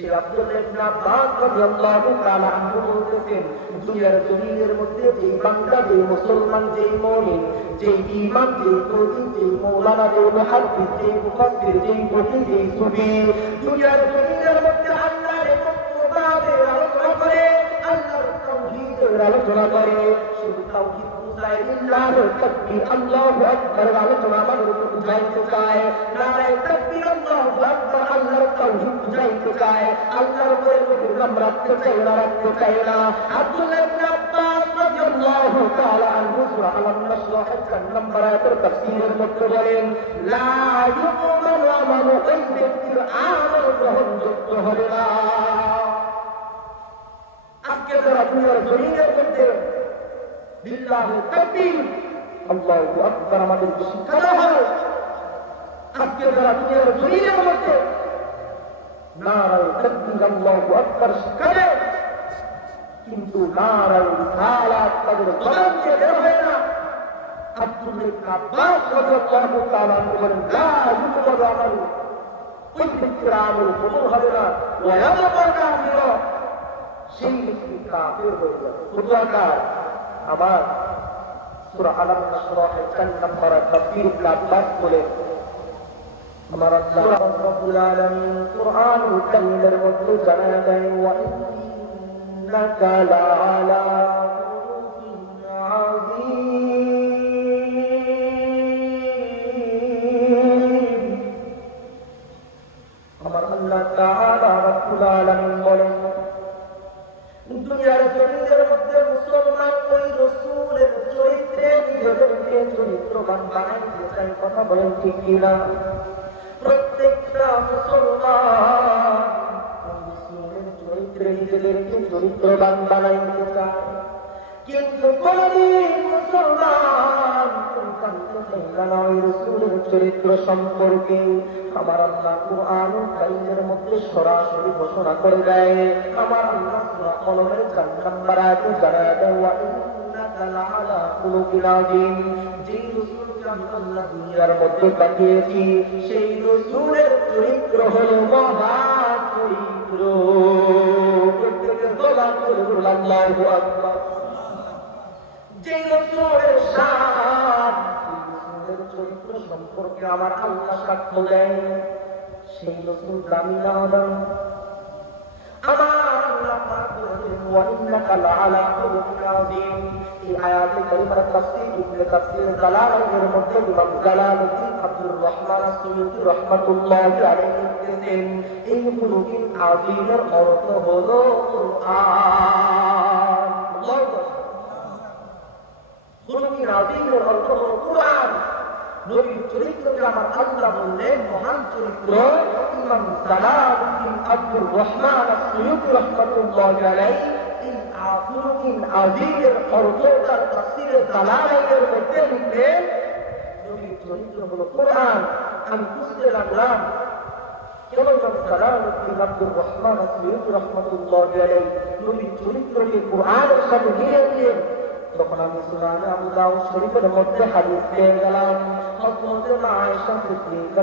সেই আব্দুল্লাহ ইবনে আব্বাস রাদিয়াল্লাহু তাআলা আনহু বলতেছেন, দুনিয়ার জমিনের মধ্যে যেই বান্দা, যেই মুসলমান, যেই মুমিন, যেই ইমাম, যেই কবি, যেই মাওলানা, যেই মুহাদ্দিস, যেই মুফাসসির, যেই ফকি, যেই সুফি, দুনিয়ার জমিনের মধ্যে আল্লাহর ইবাদতের আলোচনা করে, আল্লাহর তাওহীদের আলোচনা করে, শুধু তাওহীদ বুঝায়, ইল্লাহর তাকবীর আল্লাহু আকবার আলোচনা মানুষ বুঝাইতে চায়, নারায়ে তাকবীর আল্লাহু আকবার আল্লাহর তাওহীদ বুঝাইতে চায়, আল্লাহর উপরে নাম রাখতে চায় না, রাখতে চায় না। আব্দুল্লাহ ইবনে আব্বাস রাদিয়াল্লাহু তাআলা আনহু সূরা আল-নাসর 4 নম্বর আয়াতের তাফসীরের মধ্যে বলেন, লা ইউকবালু আমালু ওই ব্যক্তির আমল গ্রহণযোগ্য হবে না। আজকে যারা দুনিয়ার জমিনের মধ্যে লিল্লাহি তাকবীর আল্লাহু আকবার আমাদেরকে শিক্ষা দেওয়া হয়, আজকে যারা দুনিয়ার জমিনের মধ্যে নারায়ে তাকবীর আল্লাহু আকবার শিক্ষা দেয়, কিন্তু নারায়ে রিসালাত তাদের জবান দিয়ে বের হয় না। আব্দুল্লাহ ইবনে আব্বাস রাদিয়াল্লাহু তাআলা বলেন, লা ইউকবালু আমালু ওই ব্যক্তির আমল কবুল হবে না, ওয়া ইয়াবকা কাফির, সেই ব্যক্তি কাফির হয়ে যাবে। খুদাকার আমার সূরা আল-নাসর 4 নম্বর তাফসীর ইবনে আব্বাস বলে, আমার আল্লাহ রাব্বুল আলামিন কুরআনুল কারীমের মধ্যে জানায় দেন, ওয়া ইন্নাকা লাআলা খুলুকিন আযীম। আমার আল্লাহ তাআলা রাব্বুল আলামিন বলেন, দুনিয়ার জমিনের মধ্যে মুসলমান ওই রাসূলের চরিত্রে নিজেদেরকে চরিত্রবান বানাইতে চায়। কথা বলেন ঠিক কিনা? প্রত্যেকটা মুসলমান রাসূলের চরিত্রে নিজেদেরকে চরিত্রবান বানাইতে চায়, কিন্তু কোনদিন মুসলমান জানতে চায় না ওই রাসূলের চরিত্র সম্পর্কে। আমার আল্লাহ কুরআনুল কারীমের মধ্যে সরাসরি ঘোষণা করে দেয়, আমার আল্লাহ সূরা কলমের 4 নম্বর আয়াতে জানায় দেয়, ওয়া ইন্নাকা লাআলা খুলুকিন আযীম। যেই রাসূলকে আমি আল্লাহ দুনিয়ার মধ্যে পাঠিয়েছি, সেই রাসূলের চরিত্র হলো মহা চরিত্র। প্রত্যেকের জবান খুলে বলুন আল্লাহু আকবার। যেই রাসূলের শান, চরিত্র সম্পর্কে আমার আল্লাহ সাক্ষ্য দেন, সেই রাসূল দামি না দামি। আমার আল্লাহ পাক বলেন, ওয়া ইন্নাকা লাআলা খুলুকিন আযীম। এই আয়াতে কারিমার তাফসীর ইবনে কাসীর জালালাইনের মধ্যে ইমাম জালালউদ্দিন আব্দুর রহমান আসসুয়ুতী রাহমাতুল্লাহি আলাইহি লিখেছেন, এই খুলুকিন আযীমের অর্থ হলো কুরআন। খুলুকিন আযীমের অর্থ হলো কুরআন। নবীর চরিত্রকে আমার আল্লাহ বললেন মহান চরিত্র। ইমাম জালালউদ্দিন আব্দুর রহমান আসসুয়ুতী রাহমাতুল্লাহি আলাইহি এই খুলুকিন আযীমের অর্থ তার তাফসীরে জালালাইনের মধ্যে লিখলেন, নবীর চরিত্র হলো কুরআন। আমি বুঝতে লাগলাম কেন ইমাম জালালউদ্দিন আব্দুর রহমান আসসুয়ুতী রাহমাতুল্লাহি আলাইহি নবীর চরিত্রকে কুরআনের সাথে মিলিয়ে দিলেন। তখন আমি সুনানে আবু দাউদ শরীফের মধ্যে হাদিস পেয়ে গেলাম, হযরত আয়েশা সিদ্দিকা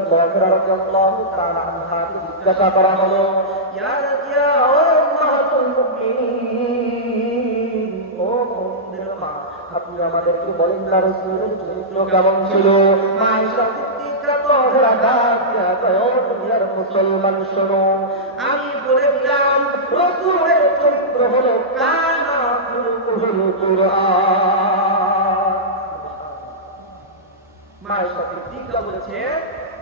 রাদিয়াল্লাহু তাআলা আনহাকে জিজ্ঞাসা করা হলো, ইয়া উম্মাহাতুল মুমিনিন, ও মুমিনদের মা, আপনি আমাদেরকে বলেন না রাসূলের চরিত্র কেমন ছিল? আয়েশা সিদ্দিকা দুনিয়ার মুসলমান শোনো, আমি বলে দিলাম রাসূলের চরিত্র হলো কানা খুলুকুল কুরআন। আয়েশা সিদ্দিকা বলেছে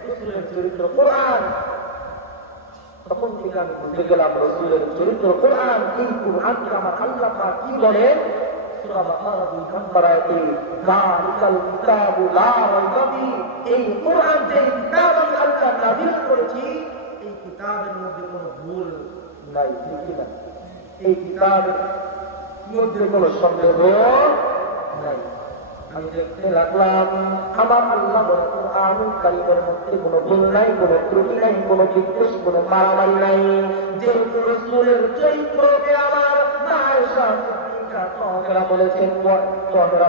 রাসূলের চরিত্র কুরআন। তখন থেকে আমি বুঝে গেলাম রাসূলের চরিত্র কুরআন। এই কুরআনকে আমার আল্লাহ পাক কি বলেন? সূরা বাকারা 2 নম্বর আয়াতে, যালিকাল কিতাবু লা রাইবা ফীহি, এই কুরআন যে কিতাব আমি আল্লাহ নাযিল করেছি, এই কিতাবের মধ্যে কোনো ভুল নাই, ঠিক না? এই কিতাবের মধ্যে কোনো সন্দেহ নাই। আমি দেখতে লাগলাম আমার আল্লাহ কুরআনুল কারীমের মধ্যে কোনো ভুল নাই, কোনো ত্রুটি নাই, কোনো বিদ্বেষ, কোনো মারামারি নাই। যে রাসূলের চরিত্রকে আমার আয়েশা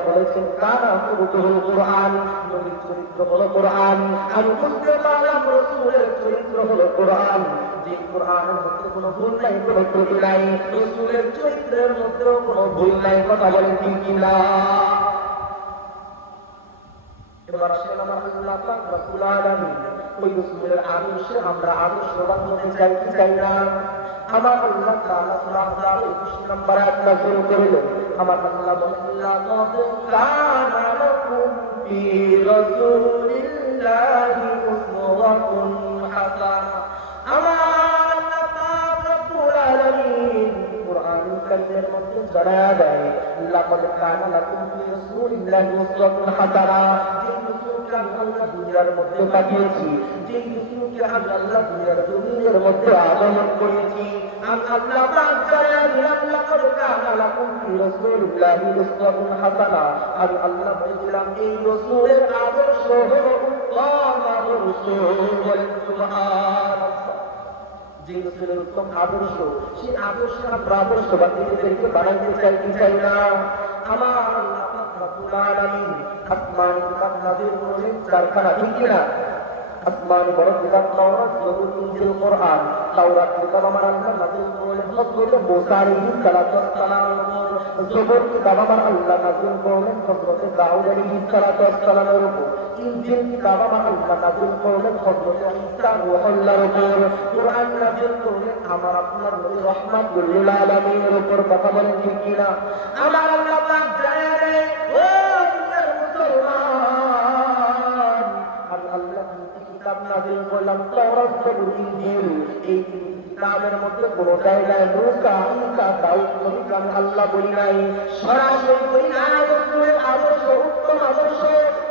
বলেছেন কানা খুলুকুল কুরআন, নবীর চরিত্র হলো কোরআন। আমি বুঝতে পারলাম রাসূলের চরিত্র হলো কোরআন। যে কোরআনের মধ্যে কোনো ভুল নাই, কোনো ত্রুটি নাই, রাসূলের চরিত্রের মধ্যেও কোনো ভুল নাই। কথা বলেন ঠিক কিনা? এবার আসেন আমার আল্লাহ পাক রব্বুল আলামিন ওই রাসূলের আদর্শে আমরা আদর্শবান হতে চাই কি চাই না? আমার আল্লাহ তাআলা সূরা আহজাবের 21 নম্বর আয়াত নাযিল করলেন। আমার আল্লাহ বলেন লাকাদ কানা লাকুম ফি রাসূলিল্লাহি উসওয়াতুন হাসানাহ। আমার আল্লাহ পাক রব্বুল আলামিন কুরআনুল কারীমের মধ্যে জানায়া দেয় লাকাদ কানা লাকুম ফি রাসূলিল্লাহি উসওয়াতুন হাসানাহ। আল্লাহ দুনিয়ার মধ্যে পাঠিয়েছি, যে রাসূলকে আমি আল্লাহ দুনিয়ার জমিনের মধ্যে আগমন করেছি, আমি আল্লাহ পাক জানায়া দিলাম লাকাদ কানা লাকুম ফি রাসূলিল্লাহি উসওয়াতুন হাসানাহ। আমি আল্লাহ বলেছিলাম এই রাসূলের আদর্শ হলো উত্তম আদর্শ। সুবহানাল্লাহ। যে রাসূলের উত্তম আদর্শ, সেই আদর্শ আমরা আদর্শবান নিজেদেরকে বানাইতে চাই কি চাই না? আমার আল্লাহ পাক রব্বুল আলামিন আসমানি কিতাব নাযিল করলেন চারখানা, ঠিক কিনা? আসমানি বড় কিতাব তাওরাত, জবুর, ইনজিল, কোরআন। তাওরাত কিতাব আমার আল্লাহ নাযিল করলেন হযরত মুসা আলাইহিস সালাতু ওয়াস সালামের উপর। জবুর কিতাব আমার আল্লাহ নাযিল করলেন হযরত দাউদ আলাইহিস সালাতু ওয়াস সালামের উপর। ইনজিল কিতাব আমার আল্লাহ নাযিল করলেন হযরত ঈসা রূহুল্লাহর উপর। কোরআন নাযিল করলেন আমার আপনার নবী রাহমাতুল লিল আলামিনের উপর। কথা বলেন ঠিক কিনা? আমার আল্লাহ পাক জানায় দেয় ও দুনিয়ার মুসলমান, আমি আল্লাহ কিতাব নাযিল করলাম তাওরাত, জবুর, ইনজিল। এই কিতাবের মধ্যে কোনো জায়গায় মুসা, ঈসা, দাউদ নবীকে আমি আল্লাহ বলি নাই, সরাসরি বলি নাই। রাসূলের আদর্শ উত্তম আদর্শ,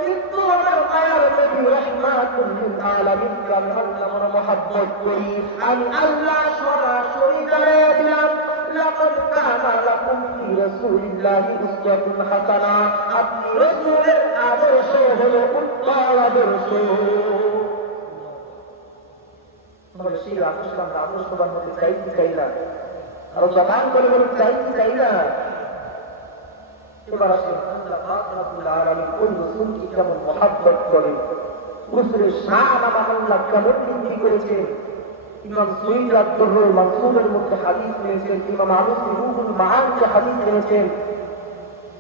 কিন্তু আমার মায়ার নবী রাহমাতুল লিল আলামিনকে আমি আল্লাহ বড় মহব্বত করি। আমি আল্লাহ সরাসরি জানিয়ে দিলাম লাকাদ কানা লাকুম ফি রাসূলিল্লাহি উসওয়াতুন হাসানাহ। আপনি রাসূলের আদর্শ হলো উত্তম আদর্শ। তাহলে সেই আদর্শ আমরা আদর্শবান হতে চাই কি চাই না? আরো জবান করে বলুন চাই কি চাই না? এবার আসেন আল্লাহ পাক রব্বুল আলামিন কোন রাসূলকে কেমন মহব্বত করেন, রাসূলের শান আমার আল্লাহ কেমন বৃদ্ধি করেছেন। ইমাম সুয়ুতি আদ-দুররুল মানসুরের মধ্যে হাদিস নিয়েছেন, ইমাম আলুসি রুহুল মাআনিতে হাদিস নিয়েছেন,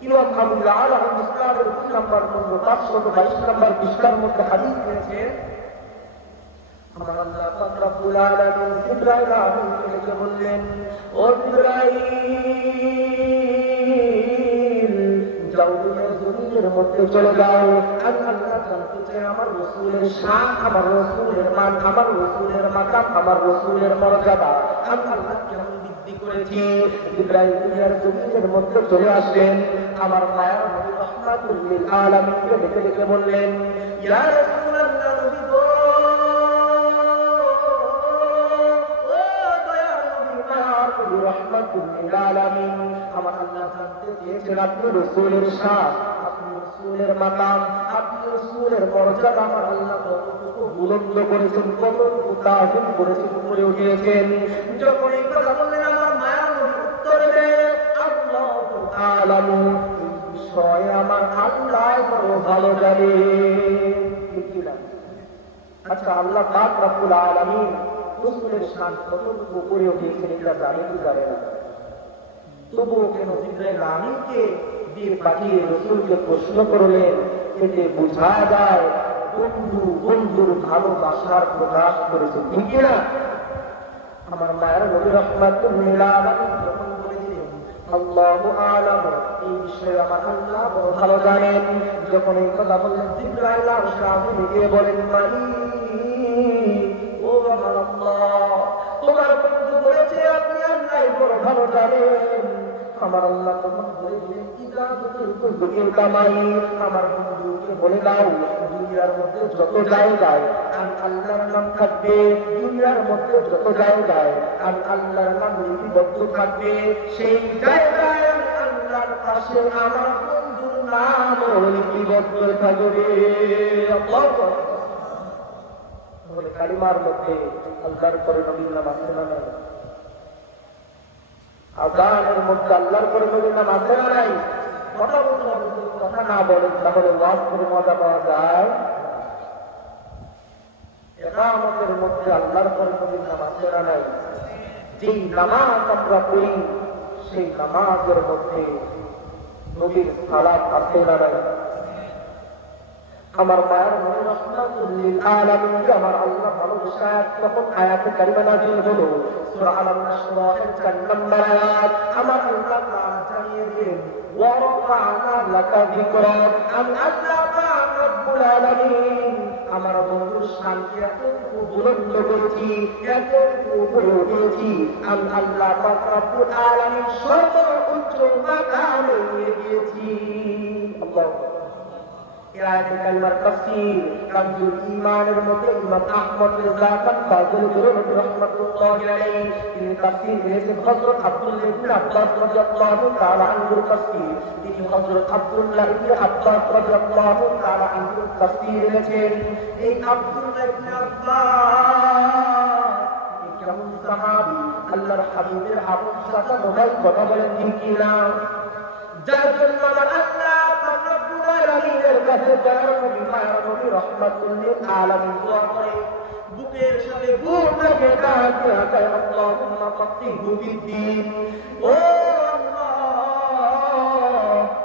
ইমাম আবুল আলা মুসনাদের 2 নম্বর 522 নম্বর পৃষ্ঠার মধ্যে হাদিস নিয়েছেন। আমার আল্লাহ পাক রব্বুল আলামিন জিবরাইল আলাইহিসসালামকে ডেকে বললেন, ও জিবরাইল, যাও দুনিয়ার জমিনের মধ্যে চলে যাও। আমি আল্লাহ জানতে চাই আমার রাসূলের শান, আমার রাসূলের মান, আমার রাসূলের মাকাম, আমার রাসূলের মর্যাদা আমি আল্লাহ কেমন বৃদ্ধি করেছি। জিবরাইল দুনিয়ার জমিনের মধ্যে চলে আসলেন। আমার মায়ার নবী রাহমাতুল লিল আলামিনকে ডেকে ডেকে বললেন, ইয়া রাসূলুল্লাহ, নবী গো, রাহমাতুল লিল আলামিন, আমার আল্লাহ জানতে চেয়েছেন আপনি রাসূলের শান, আপনি রাসূলের মাকাম, আপনি রাসূলের মর্যাদা আমার আল্লাহ কতটুকু বুলন্দ করেছেন, কতটুকু তাযীম করেছেন, উপরে উঠিয়েছেন। যখন এই কথা বললেন আমার মায়ার নবী উত্তর দেন, আল্লাহু আ'লামু, এই বিষয়ে আমার আল্লাহ বড় ভালো জানে। ঠিক কি না? আচ্ছা, আল্লাহ পাক রব্বুল আলামিন রাসূলের শান কতটুকু উপরে উঠিয়েছেন এটা জানে কি জানে না? তবুও কেন জিবরাইল আমিনকে দিয়ে পাঠিয়ে রাসূলকে প্রশ্ন করলেন? এতে বোঝা যায় বন্ধু বন্ধুর ভালোবাসার প্রকাশ করেছে। ঠিক না? আমার মায়ের নবী রাহমাতুল লিল আলামিন যখন বলে দিলেন আল্লাহু আ'লামু, এই বিষয়ে আমার আল্লাহ বড় ভালো জানেন। যখন এই কথা বললেন জিবরাইল আমিন গিয়ে বলেন, ও আমার আল্লাহ, তোমার বন্ধু বলেছে আপনি আল্লাহ বড় ভালো জানেন। আমার আল্লাহ তখন বলে দিলেন, আমার বন্ধুকে বলে দাও দুনিয়ার মধ্যে যত জায়গায় আমি আল্লাহর নাম থাকবে, দুনিয়ার মধ্যে যত জায়গায় আমি আল্লাহর নাম লিপিবদ্ধ থাকবে, সেই জায়গায় আমি আল্লাহর পাশে আমার বন্ধুর নাম লিপিবদ্ধ থাকবে। তাহলে কালিমার মধ্যে আল্লাহর পরে নবীর নাম আছে না নাই? আযানের মধ্যে আল্লাহর পরে নবীর নাম আছে না নাই? কথা বলতে হবে, যদি কথা না বলেন তাহলে ওয়াজ করে মজা পাওয়া যায়? ইকামতের মধ্যে আল্লাহর পরে নবীর নাম আছে না নাই? যেই নামাজ আমরা পড়ি সেই নামাজের মধ্যে নবীর সালাত আছে না নাই? আমার মায়ের মনে রাহমাতুল লিল আলামিন, আমার আল্লাহ ভালোবাসা যখন আয়াতে কারিমা নাযিল হলো সূরা আলাম নাশরাহের 4 নম্বর আয়াত, আমার আল্লাহ নাম জানিয়ে দিলেন ওয়া রাফা'না লাকা যিকরাক, আমি আল্লাহ পাক রব্বুল আলামিন আমার বন্ধুর শানকে এতটুকু বুলন্দ করেছি, এতটুকু উপরে উঠিয়েছি, আমি আল্লাহ পাক রব্বুল আলামিন সর্বোচ্চ মাকামে নিয়ে গিয়েছি। আল্লাহু আয়াতুল কারিমার তাফসীর কামজুল ঈমানের মধ্যে ইমাম আহমদ রেজা খান ফাযিল রাহমাতুল্লাহি আলাইহি তিনি তাফসীর করেছেন হযরত আব্দুল্লাহ ইবনে আব্বাস রাদিয়াল্লাহু তাআলা আনহুর তাফসীর, তিনি হযরত আব্দুল্লাহ ইবনে আব্বাস রাদিয়াল্লাহু তাআলা আনহুর তাফসীর করেছেন। এই আব্দুল্লাহ ইবনে আব্বাস কেমন সাহাবী, আল্লাহর হাবিবের আপন চাচা ভাই, কথা বলেন ঠিক কি না? যার জন্য আমার আল্লাহ পাক রব্বুল আলামিনের কাছে দয়ার নবী মায়া নবী রাহমাতুল লিল আলামিন দোয়া করে, বুকের সাথে বুক রেখে ডাকে আল্লাহুম্মা ফাক্কিহু ফিদ্দীন। ও আল্লাহ,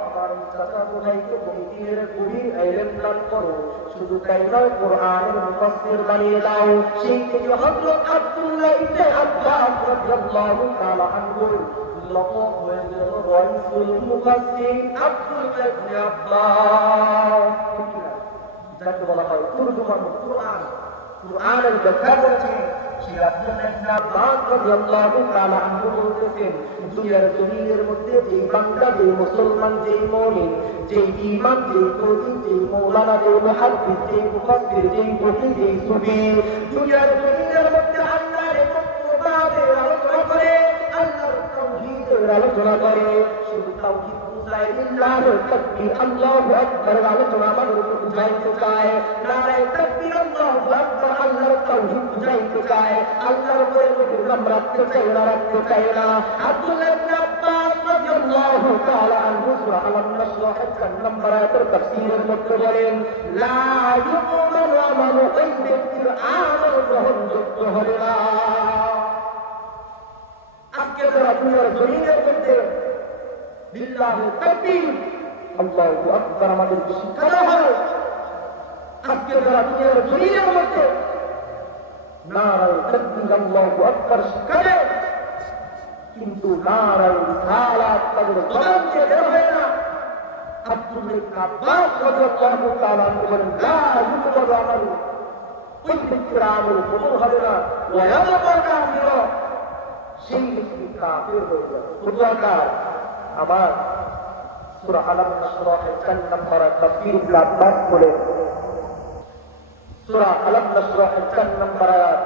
আমার চাচা ভাইকে দ্বীনের গভীর ইলম দান করো, শুধু তাই নয় কোরআনের মুফাসসির বানিয়ে দাও। সেই থেকে হযরত আব্দুল্লাহ ইবনে আব্বাস রাদিয়াল্লাহু তাআলা আনহু লকব হয়ে গেল রাইসুল মুফাসসির আব্দুল্লাহ ইবনে আব্বাস, যাকে বলা হয় তুরজমান কুরআন, কুরআনের ব্যাখ্যা করছে সেই আব্দুল্লাহ ইবনে আব্বাস রাদিয়াল্লাহু তাআলা আনহু বলতেছেন, দুনিয়ার জমিনের মধ্যে যেই বান্দা, যেই মুসলমান, যেই মুমিন, যেই ইমাম, যেই কবি, যেই মাওলানা, যেই মুহাদ্দিস, যেই মুফাসসির, যেই মুফতি, যেই সুফি দুনিয়ার জমিনের মধ্যে আল্লাহর ইবাদতের আলোচনা করে, আল্লাহর তাওহীদের আলোচনা করে, শুধু তাওহীদ বুঝায়, ইল্লাহর তাকবীর আল্লাহু আকবার আলোচনা আমাদের উপর বুঝাইতে চায়, নারায়ে তাকবীর আল্লাহু আকবার আল্লাহর তাওহীদ বুঝাইতে চায়, আল্লাহর উপরে নবীর নাম রাখতে চায় না, রাখতে চায় না। আব্দুল্লাহ ইবনে আব্বাস রাদিয়াল্লাহু তাআলা আনহু সূরা আলাম নাশরাহের 4 নম্বর আয়াতের তাফসীরের মধ্যে বলেন, লা ইউকবালু আমালু ওই ব্যক্তির আমল গ্রহণযোগ্য হবে না। আজকে যারা দুনিয়ার জমিনের মধ্যে বিল্লাহি তাকবীর আল্লাহু আকবার আমাদেরকে শিক্ষা দেওয়া হয়, আজকে যারা দুনিয়ার জমিনের মধ্যে নারায়ে তাকবীর আল্লাহু আকবার শিক্ষা দেয়, কিন্তু নারায়ে রিসালাত তাদের জবান দিয়ে বের হয় না। আব্দুল্লাহ ইবনে আব্বাস রাদিয়াল্লাহু তাআলা আনহু বলেন, লা ইউকবালু আমালু ওই ব্যক্তির আমল কবুল হবে না, ওয়া ইয়াবকা কাফিরা, সেই ব্যক্তি কাফির হয়ে যাবে। বুঝাকার আমার সূরা আলাম নাশরাহের 4 নম্বর তাফসীর ইবনে আব্বাস বলে, সূরা আলাম নাশরাহের 4 নম্বর আয়াত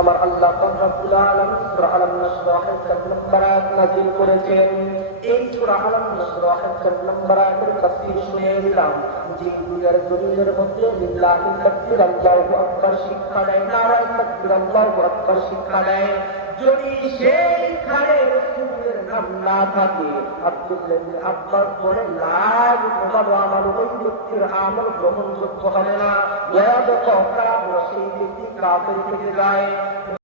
আমার আল্লাহ পাক রব্বুল আলামিন সূরা আলাম নাশরাহের 4 নম্বর আয়াত নাযিল করেছেন। এই সূরা আলাম নাশরাহের 4 নম্বর আয়াতের তাফসীর শুনিয়ে দিলাম, যে দুনিয়ার জমিনের মধ্যে লিল্লাহি তাকবীর আল্লাহু আকবার শিক্ষা দেয়, নারায়ে তাকবীর আল্লাহু আকবার শিক্ষা দেয়, যদি সেইখানে রাসূলের নাম না থাকে, আব্দুল্লাহ ইবনে আব্বাস বলে, লা ইউকবালু আমালু ওই ব্যক্তির আমল গ্রহণযোগ্য হবে না, ওয়া ইয়াবকা কাফির, সেই ব্যক্তি কাফির থেকে যায়।